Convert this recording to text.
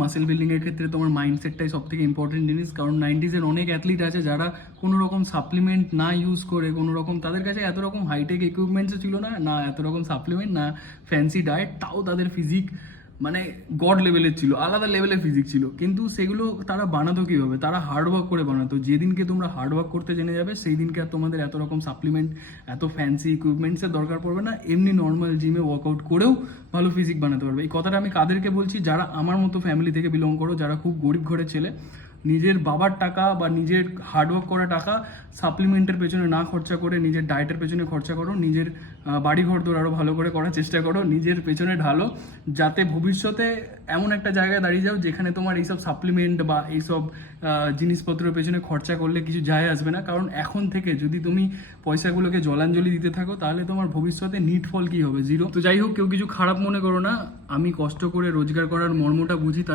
Muscle building এর ক্ষেত্রে তোমার মাইন্ডসেটটাই সব থেকে ইম্পর্টেন্ট জিনিস। কারণ 90s এর অনেক অ্যাথলিট আছে যারা কোনো রকম সাপ্লিমেন্ট না ইউজ করে, কোনো রকম তাদের কাছে এত রকম হাইটেক ইকুইপমেন্টসও ছিল না, না এত রকম সাপ্লিমেন্ট, না ফ্যান্সি ডায়েট, তাও তাদের ফিজিক মানে গড লেভেলের ছিল, আলাদা লেভেলের ফিজিক ছিল। কিন্তু সেগুলো তারা বানাতো কীভাবে? তারা হার্ডওয়ার্ক করে বানাতো। যেদিনকে তোমরা হার্ডওয়ার্ক করতে জেনে যাবে সেই দিনকে আর তোমাদের এত রকম সাপ্লিমেন্ট, এত ফ্যান্সি ইকুইপমেন্টসের দরকার পড়বে না। এমনি নর্মাল জিমে ওয়ার্কআউট করেও ভালো ফিজিক বানাতে পারবে। এই কথাটা আমি কাদেরকে বলছি? যারা আমার মতো ফ্যামিলি থেকে বিলং করো, যারা খুব গরিব ঘরের ছেলে, নিজের বাবার টাকা বা নিজের হার্ডওয়ার্ক করা টাকা সাপ্লিমেন্টের পেছনে না খরচা করে নিজের ডায়েটের পেছনে খরচা করো, নিজের বাড়ি ঘর দৌড় আরও ভালো করে করার চেষ্টা করো, নিজের পেছনে ঢালো, যাতে ভবিষ্যতে এমন একটা জায়গায় দাঁড়িয়ে যাও যেখানে তোমার এইসব সাপ্লিমেন্ট বা এইসব জিনিসপত্রের পেছনে খরচা করলে কিছু যায় আসবে না। কারণ এখন থেকে যদি তুমি পয়সাগুলোকে জলাঞ্জলি দিতে থাকো তাহলে তোমার ভবিষ্যতে নিট ফল কি হবে? জিরো। তো যাই হোক, কেউ কিছু খারাপ মনে করো না, আমি কষ্ট করে রোজগার করার মর্মটা বুঝি।